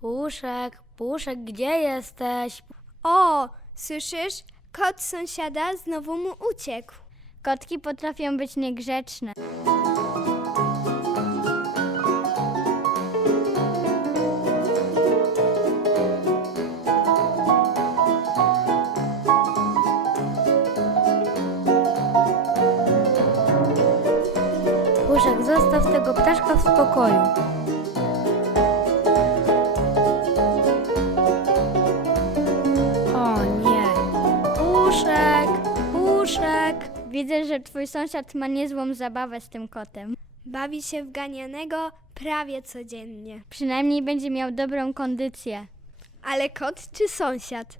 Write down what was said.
Puszek, Puszek, gdzie jesteś? O, słyszysz? Kot sąsiada znowu mu uciekł. Kotki potrafią być niegrzeczne. Puszek, zostaw tego ptaszka w spokoju. Puszek, Puszek. Widzę, że twój sąsiad ma niezłą zabawę z tym kotem. Bawi się w ganianego prawie codziennie. Przynajmniej będzie miał dobrą kondycję. Ale kot czy sąsiad?